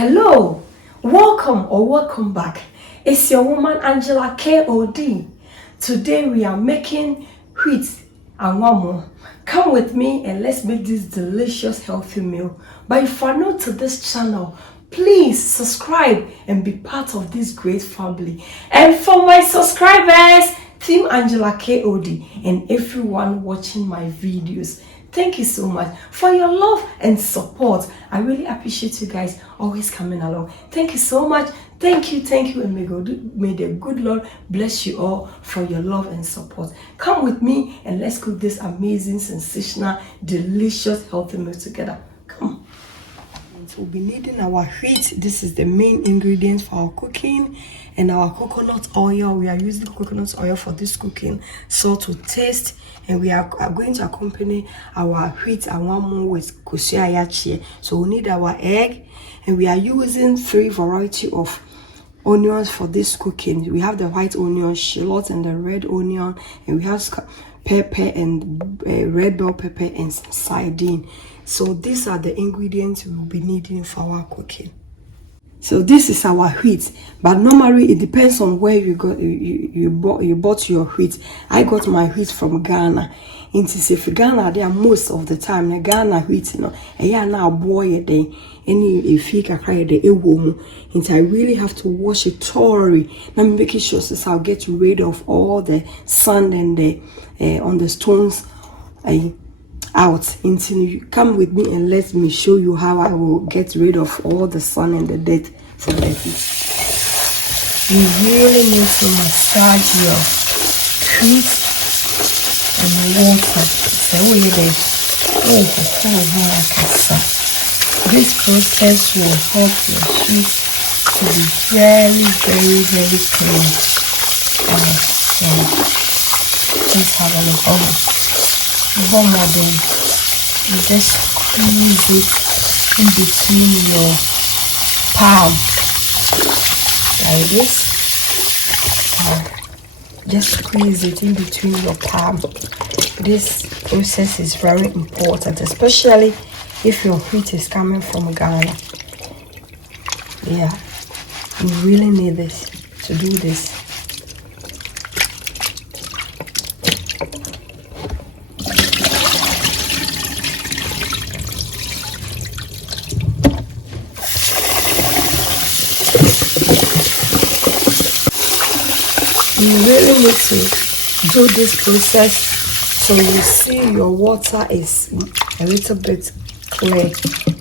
Hello, welcome back. It's your woman Angela KOD. Today we are making Bulgur Angwamu. Come with me and let's make this delicious healthy meal. But if you are new to this channel, please subscribe and be part of this great family. And for my subscribers, Team Angela KOD and everyone watching my videos, thank you so much for your love and support. I really appreciate you guys always coming along. Thank you so much. Thank you, and may the good Lord bless you all for your love and support. Come with me and let's cook this amazing, sensational, delicious, healthy meal together. Come. So we'll be needing our wheat. This is the main ingredients for our cooking, and our coconut oil. We are using coconut oil for this cooking. Salt to taste, and we are going to accompany our Bulgur Angwamu with kosua. So we need our egg, and we are using 3 varieties of onions for this cooking. We have the white onion, shallot, and the red onion, and we have pepper and red bell pepper and some sardine. So these are the ingredients we will be needing for our cooking. So this is our wheat, but normally it depends on where you got you bought your wheat. I got my wheat from Ghana. In Ghana, they are most of the time the Ghana wheat, you know. And now boy day any if you can cry the ewomu. And I really have to wash it thoroughly. Now I'm making sure so I'll get rid of all the sand and the on the stones out. Until you come with me and let me show you how I will get rid of all the sun and the dirt from the heat. You really need to massage your feet and water. So this process will help your feet to be very clean. So just have a look. One more day, you just squeeze it in between your palm like this. Just squeeze it in between your palm. This process is very important, especially if your wheat is coming from Ghana. Yeah, you really need this to do this. You really need to do this process so you see your water is a little bit clear.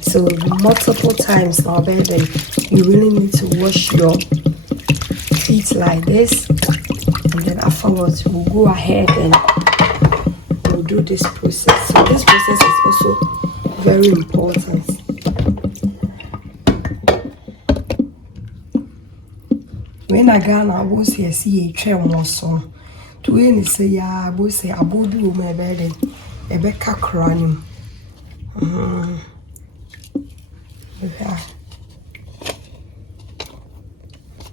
So multiple times or better, you really need to wash your feet like this, and then afterwards we'll go ahead and we'll do this process. So this process is also very important. When I got I was here, see a train was so. To any say, I will say, I will do my bed, a becca crying.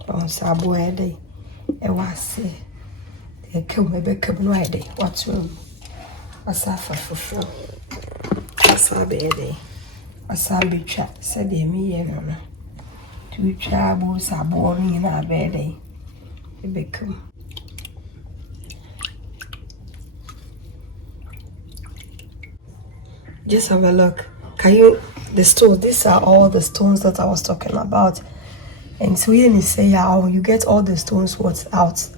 On Sabo a day, a was a come a becca no day. What's wrong? A suffer for sure. A sabi a day. A sabi chat, said they me, to troubles are born in our bed. They become. Just have a look. Can you the stones? These are all the stones that I was talking about. And so when you say how you get all the stones what's out.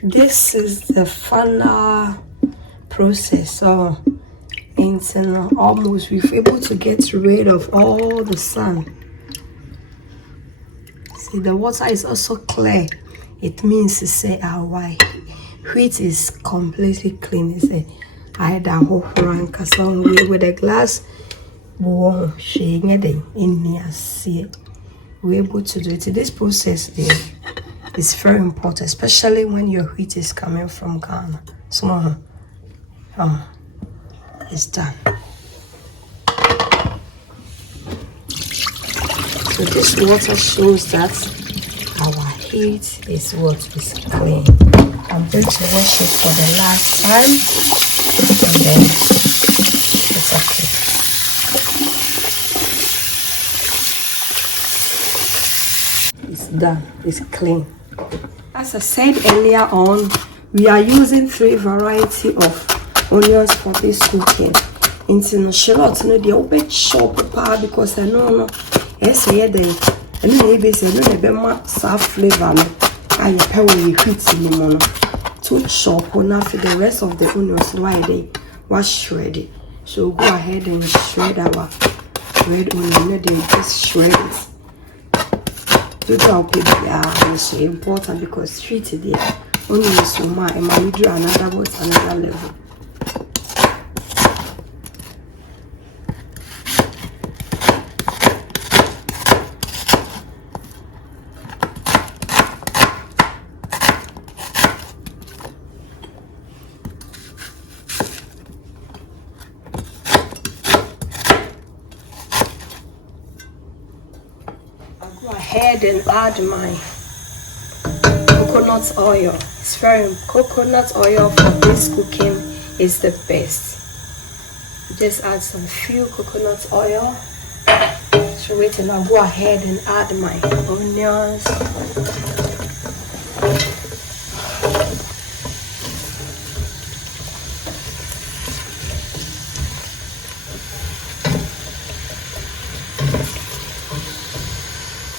This is the final process. So it's almost we're able to get rid of all the sand. See, the water is also clear. It means to say our white wheat is completely clean. It's a I da rank with a glass shading in near see it. We're able to do it. This process is very important, especially when your wheat is coming from Ghana. So it's done. So this water shows that our wheat is what is clean. I'm going to wash it for the last time, and then it's okay. It's done. It's clean. As I said earlier on, we are using 3 varieties of onions for this cooking. Into no shallot, no the open shop because I know yes, and maybe say no the bema soft flavor. I pay with wheat in the morning. 2 chop on for the rest of the onions why they was shredded. So go ahead and shred our red onion. They just shred it. It's important because treated there only so much and my do another level. Go ahead and add my coconut oil. It's very coconut oil for this cooking is the best. Just add some few coconut oil. So wait and I'll go ahead and add my onions.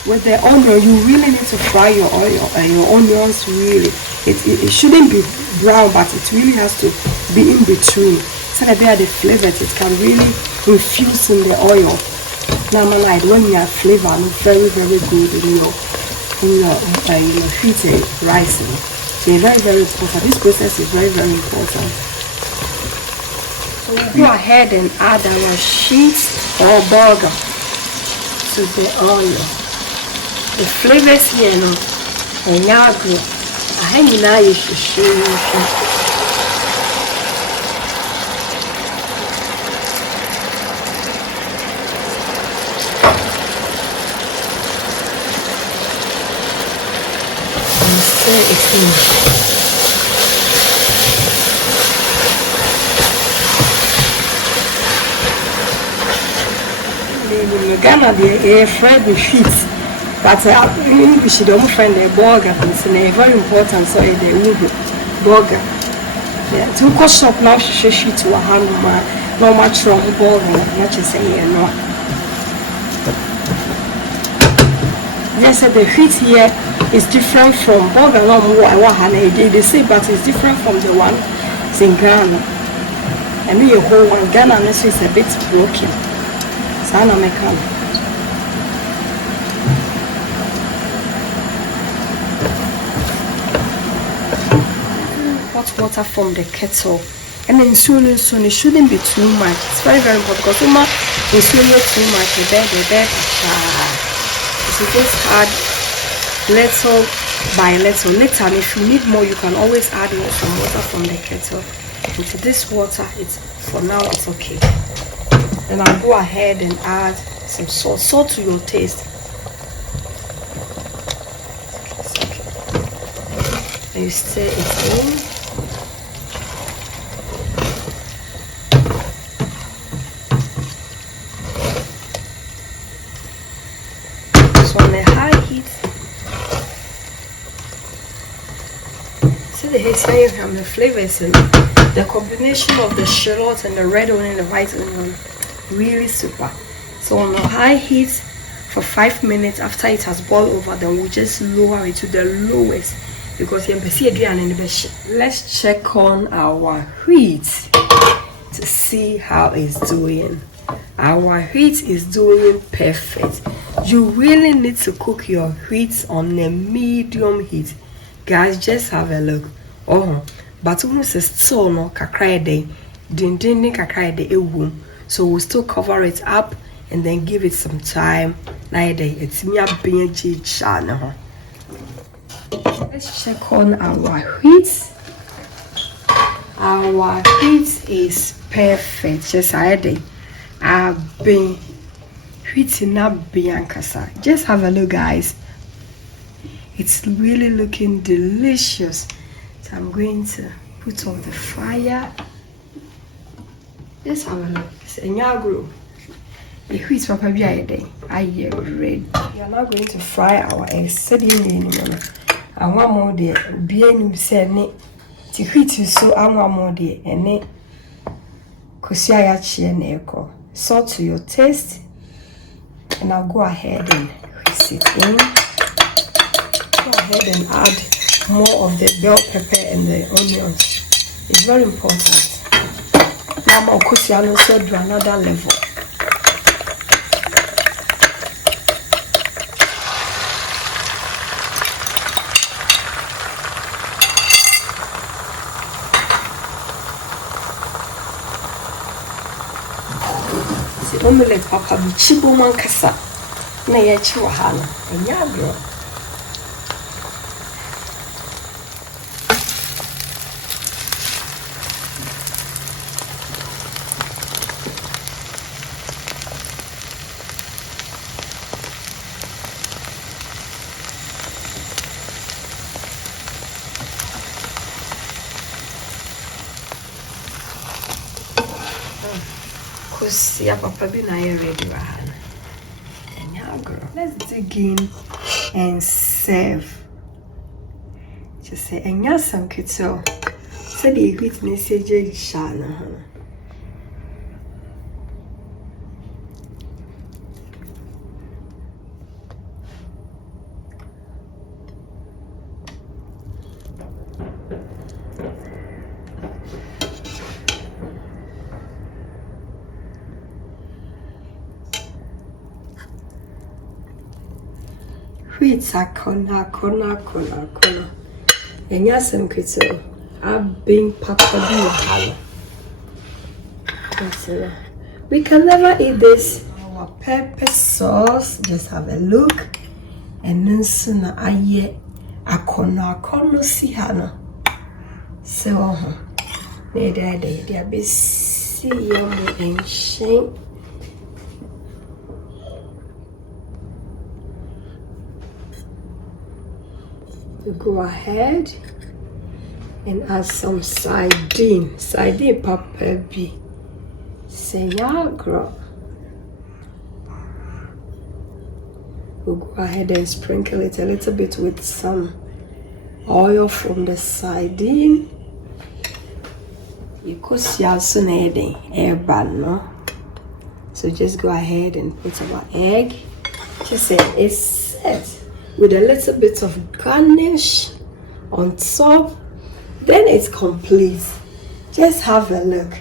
With the onion, you really need to fry your oil and your onions really. It shouldn't be brown, but it really has to be in between. So that the flavors, it can really infuse in the oil. Now, man, when you have flavor, very, very good in your wheat rice. So very, very important. This process is very, very important. So we'll go ahead and add our sheets or burger to the oil. The flavors here, no, and now good. I hang now you should show you. And stir it in. Ghana, the fried with sheets. But English don't find a burger. It's very important. So the burger. Yeah, to go shop now. She to a hand no much wrong burger. Not just say no. Yes, the wheat here is different from burger. No more. They say, but it's different from the one in Ghana. And we whole one Ghana is a bit broken. So I make hot water from the kettle, and then soon it shouldn't be too much. It's very, very important because it's really too much. The bed. So just add little by little. Later, if you need more, you can always add more some water from the kettle into this water. For now it's okay. Then I'll go ahead and add some salt to your taste. And you stir it in. On a high heat. See the hazelnut and the flavors in the combination of the shallot and the red onion and the white onion, really super. So on a high heat for 5 minutes. After it has boiled over, then we just lower it to the lowest because you can see again in the bed. Let's check on our wheat to see how it's doing. Our wheat is doing perfect. You really need to cook your wheat on a medium heat. Guys, just have a look. But almost still no kakra day. Din kakra day ewu. So we'll still cover it up and then give it some time. It's let's check on our wheat. Our wheat is perfect. Just I've been wheating up Biancasa. Just have a look, guys. It's really looking delicious. So I'm going to put on the fire. Let's have a look. It's a nyagro. The wheat papa be ready. We are now going to fry our eggs. And one more day, be any send the wheat is so and one more day, and it Kusiaya and echo. Salt to your taste, and I'll go ahead and whisk it in. Go ahead and add more of the bell pepper and the onions. It's very important. Now, my Kusiano said to another level. Omelette papa bi chibo man kasa na ye chi wa ha no enya agro yeah, papa be na ready rahana. Let's dig in and serve. Just say enya some kitso. Say the great message shana. Wheat a corner. And yes, some kids I've been papa. We can never eat this. Our pepper sauce. Just have a look. And then soon I a corner see hana. So they are busy and shame. You go ahead and add some sardine papa b. Say girl. We'll go ahead and sprinkle it a little bit with some oil from the sardine. You could see also needing air no. So just go ahead and put our egg. Just say it's set. With a little bit of garnish on top, then it's complete. Just have a look.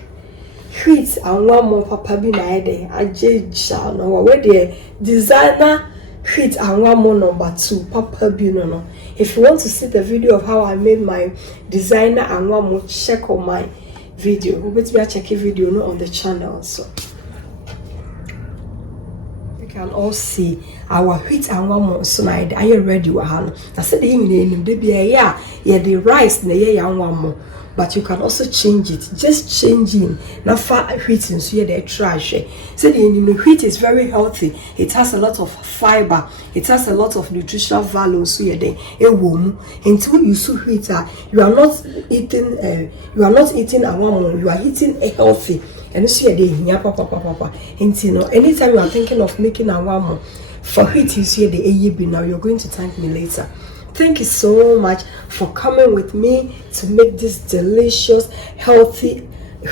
Wheat and one more papa be na ede. Aje Shallot. Where the designer wheat and one more number 2 papa be no. If you want to see the video of how I made my designer and one more, check on my video. We'll be check a video no on the channel also. Can all see our wheat and one more so I are ready with hand. I said the name they be yeah the rice na yeah one more. But you can also change it. Just changing now far wheat and so yeah they trash. So the wheat is very healthy. It has a lot of fiber. It has a lot of nutritional value. So yeah they a woman until you see wheat you are not eating a one more. You are eating a healthy. And so yeah papa. Anytime you are thinking of making a one more for wheat is here the AEB now you're going to thank me later. Thank you so much for coming with me to make this delicious, healthy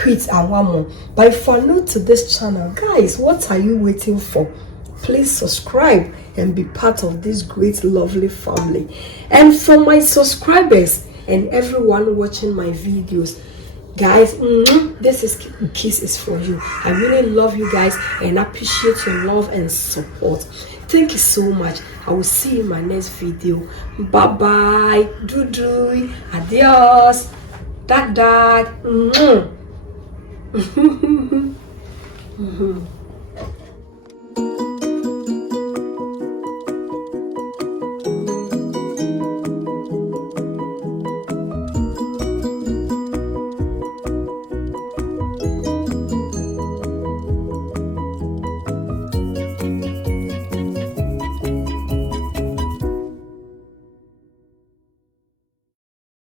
wheat and one more. But if you're new to this channel, guys, what are you waiting for? Please subscribe and be part of this great, lovely family. And for my subscribers and everyone watching my videos, guys, this kiss is for you. I really love you guys and appreciate your love and support. Thank you so much. I will see you in my next video. Bye bye. Do. Adios. Dag.